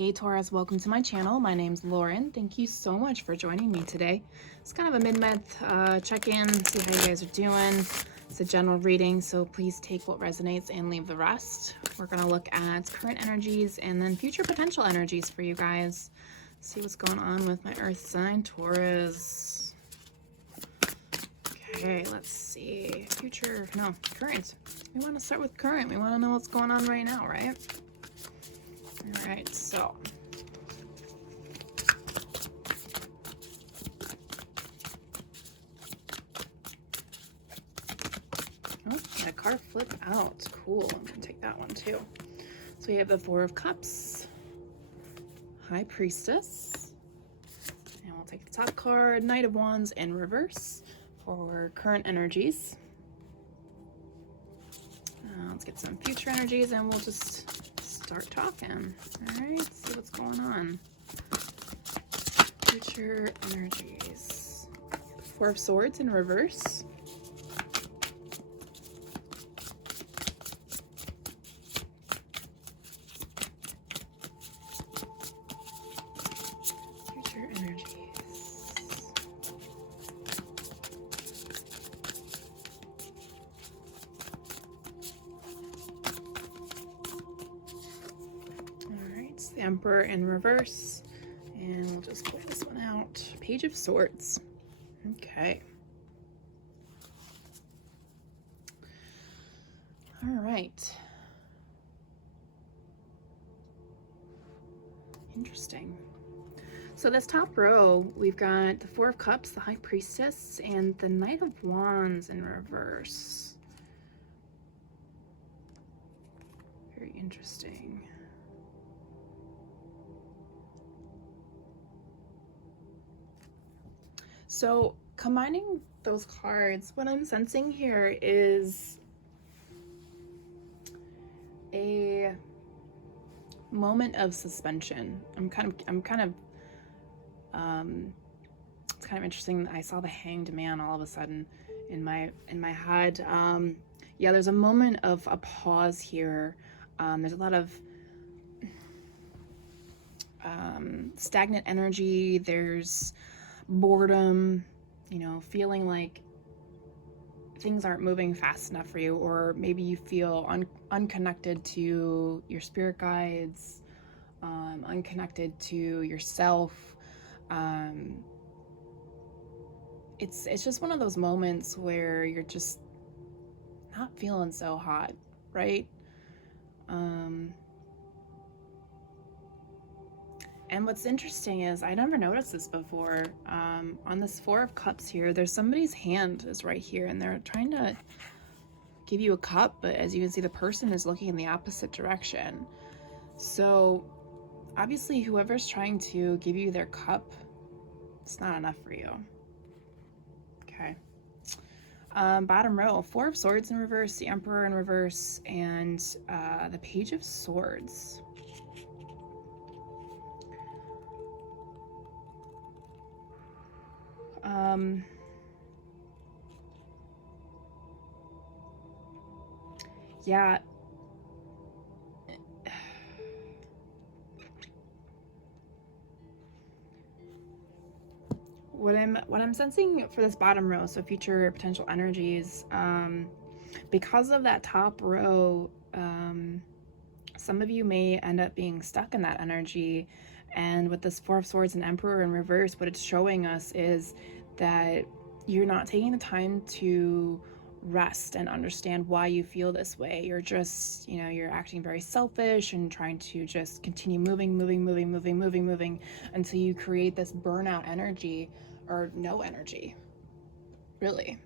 Hey Taurus, welcome to my channel. My name's Lauren. Thank you so much for joining me today. It's kind of a mid-month check-in, see how you guys are doing. It's a general reading, so please take what resonates and leave the rest. We're going to look at current energies and then future potential energies for you guys. See what's going on with my earth sign, Taurus. Okay, let's see. Current. We want to start with current. We want to know what's going on right now, right? All right, so got a card flip out. Cool. I'm gonna take that one too. So we have the Four of Cups, High Priestess, and we'll take the top card, Knight of Wands in reverse for current energies. Let's get some future energies and we'll just start talking. All right, see what's going on. Future energies. Four of Swords in reverse. Future energies. The Emperor in reverse, and we'll just pull this one out. Page of Swords. Okay. All right. Interesting. So this top row, we've got the Four of Cups, the High Priestess, and the Knight of Wands in reverse. Very interesting. So combining those cards, what I'm sensing here is a moment of suspension. It's kind of interesting. I saw the Hanged Man all of a sudden in my head. Yeah, there's a moment of a pause here. There's a lot of stagnant energy. There's boredom, feeling like things aren't moving fast enough for you, or maybe you feel unconnected to your spirit guides, unconnected to yourself. It's just one of those moments where you're just not feeling so hot, right? And what's interesting is I never noticed this before. On this Four of Cups here, there's somebody's hand is right here, and they're trying to give you a cup, but as you can see, the person is looking in the opposite direction. So obviously whoever's trying to give you their cup, it's not enough for you. Okay. Bottom row, Four of Swords in reverse, the Emperor in reverse, and the Page of Swords. Yeah. What I'm sensing for this bottom row, so future potential energies, because of that top row, some of you may end up being stuck in that energy. And with this Four of Swords and Emperor in reverse, what it's showing us is that you're not taking the time to rest and understand why you feel this way. You're just, you're acting very selfish and trying to just continue moving until you create this burnout energy, or no energy, really.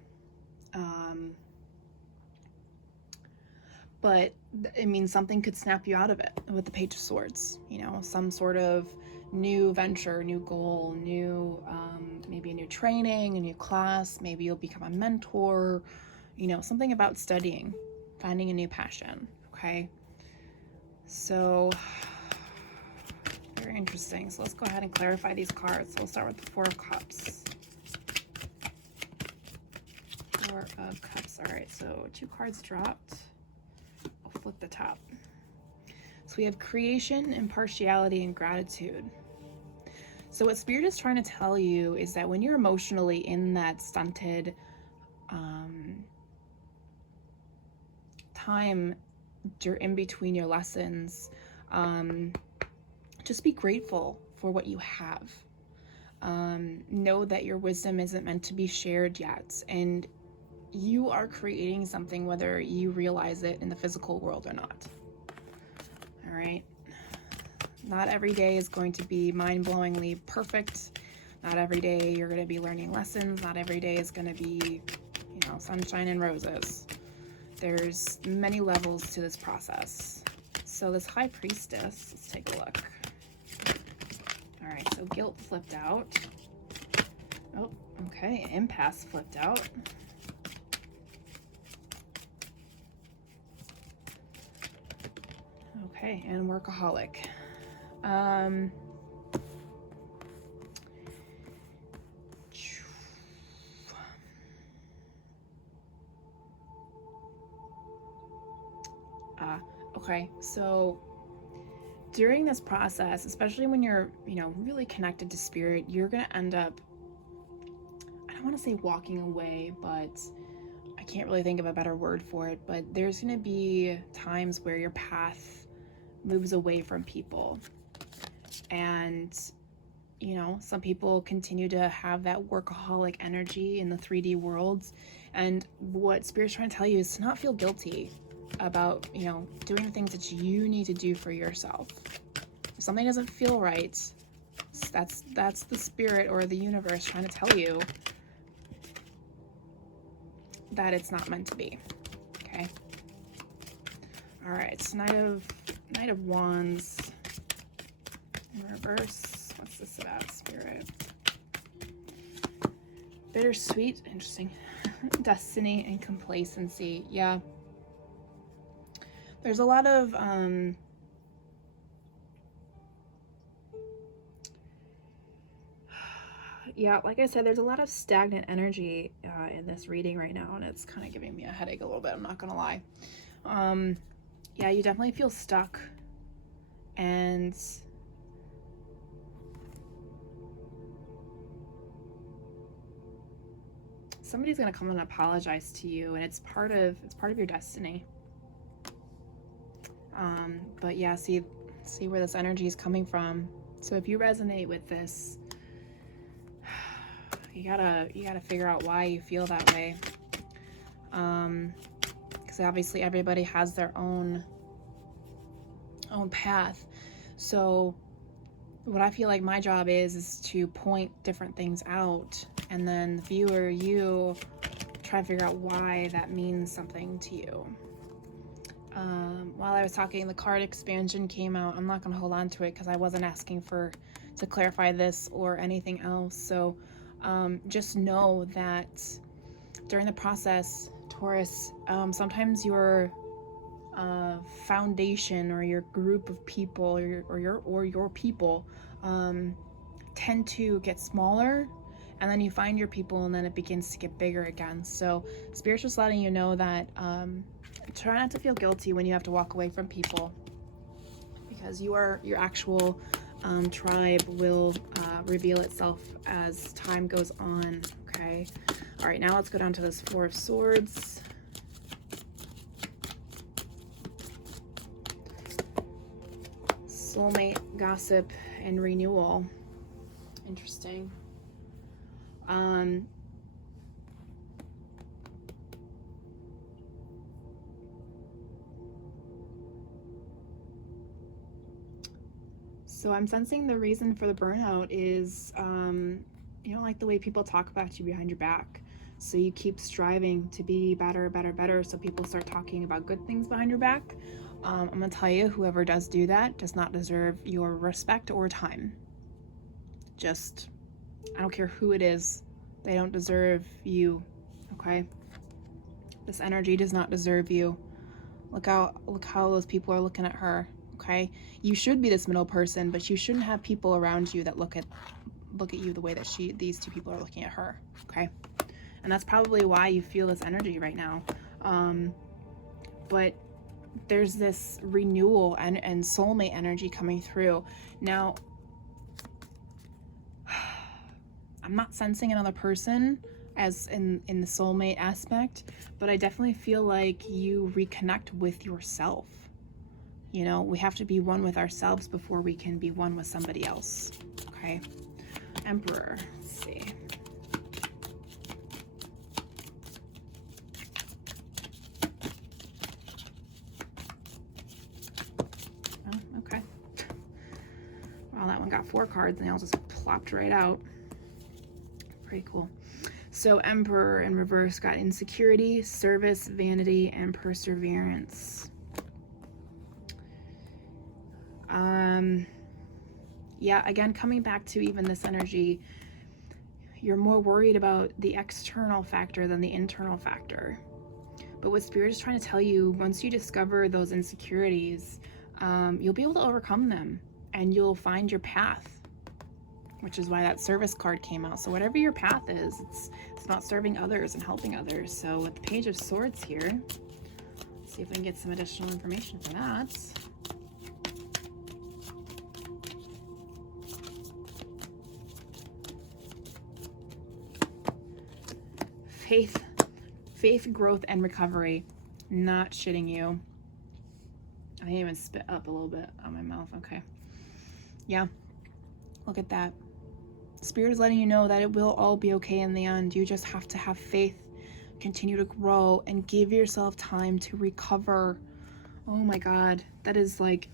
But it means something could snap you out of it with the Page of Swords, some sort of new venture, new goal, maybe a new training, a new class, maybe you'll become a mentor, something about studying, finding a new passion. Okay. So very interesting. So let's go ahead and clarify these cards. So we'll start with the Four of Cups. Four of Cups. All right. So 2 cards dropped. Flip the top. So we have creation, impartiality, and gratitude. So what Spirit is trying to tell you is that when you're emotionally in that stunted time, you're in between your lessons, just be grateful for what you have. Know that your wisdom isn't meant to be shared yet, and you are creating something whether you realize it in the physical world or not. All right. Not every day is going to be mind-blowingly perfect. Not every day you're going to be learning lessons. Not every day is going to be, sunshine and roses. There's many levels to this process. So this High Priestess, let's take a look. All right, so guilt flipped out. Oh, okay, impasse flipped out. Okay, and workaholic. Okay, so during this process, especially when you're, really connected to Spirit, you're going to end up, I don't want to say walking away, but I can't really think of a better word for it, but there's going to be times where your path moves away from people. And, some people continue to have that workaholic energy in the 3D worlds. And what Spirit's trying to tell you is to not feel guilty about, doing the things that you need to do for yourself. If something doesn't feel right, that's the Spirit or the universe trying to tell you that it's not meant to be. Okay. All right. So Knight of Wands in reverse. What's this about, Spirit? Bittersweet. Interesting. Destiny and complacency. Yeah. There's a lot of yeah, like I said, there's a lot of stagnant energy in this reading right now, and it's kind of giving me a headache a little bit, I'm not gonna lie. Yeah, you definitely feel stuck, and somebody's gonna come and apologize to you, and it's part of your destiny. But yeah, see where this energy is coming from. So if you resonate with this, you gotta figure out why you feel that way. Because obviously everybody has their own path. So what I feel like my job is to point different things out, and then the viewer, you try to figure out why that means something to you. While I was talking, the card expansion came out. I'm not going to hold on to it because I wasn't asking to clarify this or anything else. So just know that during the process, Taurus, sometimes your foundation or your group of people or your people tend to get smaller, and then you find your people, and then it begins to get bigger again. So Spirit's just letting you know that try not to feel guilty when you have to walk away from people, because your actual tribe will reveal itself as time goes on. Okay. All right, now let's go down to this Four of Swords. Soulmate, gossip, and renewal. Interesting. So I'm sensing the reason for the burnout is you don't like the way people talk about you behind your back. So you keep striving to be better, so people start talking about good things behind your back. I'm gonna tell you, whoever does do that does not deserve your respect or time. Just, I don't care who it is, they don't deserve you, okay? This energy does not deserve you. Look how those people are looking at her, okay? You should be this middle person, but you shouldn't have people around you that look at you the way that these two people are looking at her, okay? And that's probably why you feel this energy right now. But there's this renewal and soulmate energy coming through. Now, I'm not sensing another person as in the soulmate aspect, but I definitely feel like you reconnect with yourself. You know, we have to be one with ourselves before we can be one with somebody else. Okay. Emperor. Let's see. Oh, okay. Well, that one got 4 cards and they all just plopped right out. Pretty cool. So Emperor in reverse got insecurity, service, vanity, and perseverance. Yeah, again, coming back to even this energy, you're more worried about the external factor than the internal factor. But what Spirit is trying to tell you, once you discover those insecurities, you'll be able to overcome them and you'll find your path, which is why that service card came out. So whatever your path is, it's about serving others and helping others. So with the Page of Swords here, let's see if we can get some additional information for that. Faith, growth, and recovery. Not shitting you. I even spit up a little bit on my mouth. Okay. Yeah. Look at that. Spirit is letting you know that it will all be okay in the end. You just have to have faith, continue to grow, and give yourself time to recover. Oh my God. That is like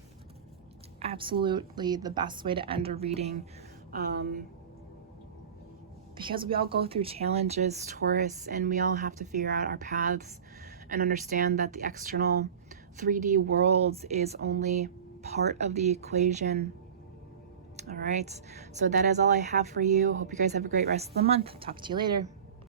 absolutely the best way to end a reading. Because we all go through challenges, Taurus, and we all have to figure out our paths and understand that the external 3D worlds is only part of the equation. All right, so that is all I have for you. Hope you guys have a great rest of the month. Talk to you later.